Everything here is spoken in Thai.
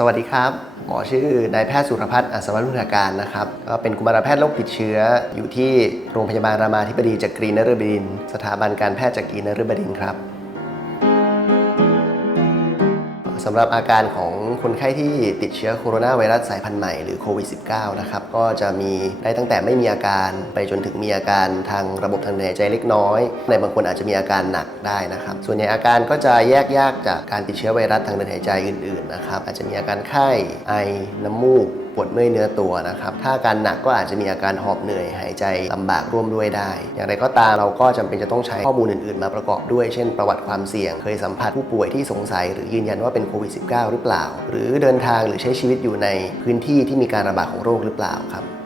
สวัสดีครับ หมอชื่อนายแพทย์สุรพัฒน์อัศวรุณาการนะครับ ก็เป็นกุมารแพทย์โรคติดเชื้อ อยู่ที่โรงพยาบาลรามาธิบดีจักรีนฤบดินทร์สถาบันการแพทย์จักรีนฤบดินทร์ครับ สำหรับอาการของคนไข้ที่ติดเชื้อโคโรนาไวรัสสายพันธุ์ใหม่หรือโควิด -19 นะครับ ก็จะมีได้ตั้งแต่ไม่มีอาการไปจนถึงมีอาการทางระบบทางเดินหายใจเล็กน้อย ในบางคนอาจจะมีอาการหนักได้นะครับ ส่วนใหญ่อาการก็จะแยกยากจากการติดเชื้อไวรัสทางเดินหายใจอื่นๆนะครับ อาจจะมีอาการไข้ ไอ น้ำมูก ปวดเมื่อยเนื้อตัวนะครับ ถ้าอาการหนักก็อาจจะมีอาการหอบเหนื่อยหายใจลำบากร่วมด้วยได้ อย่างไรก็ตามเราก็จำเป็นจะต้องใช้ข้อมูลอื่นๆ มาประกอบด้วย เช่น ประวัติความเสี่ยง เคยสัมผัสผู้ป่วยที่สงสัย หรือยืนยันว่าเป็นโควิด -19 หรือเปล่า หรือเดินทางหรือใช้ชีวิตอยู่ในพื้นที่ที่มีการระบาดของโรคหรือเปล่าครับ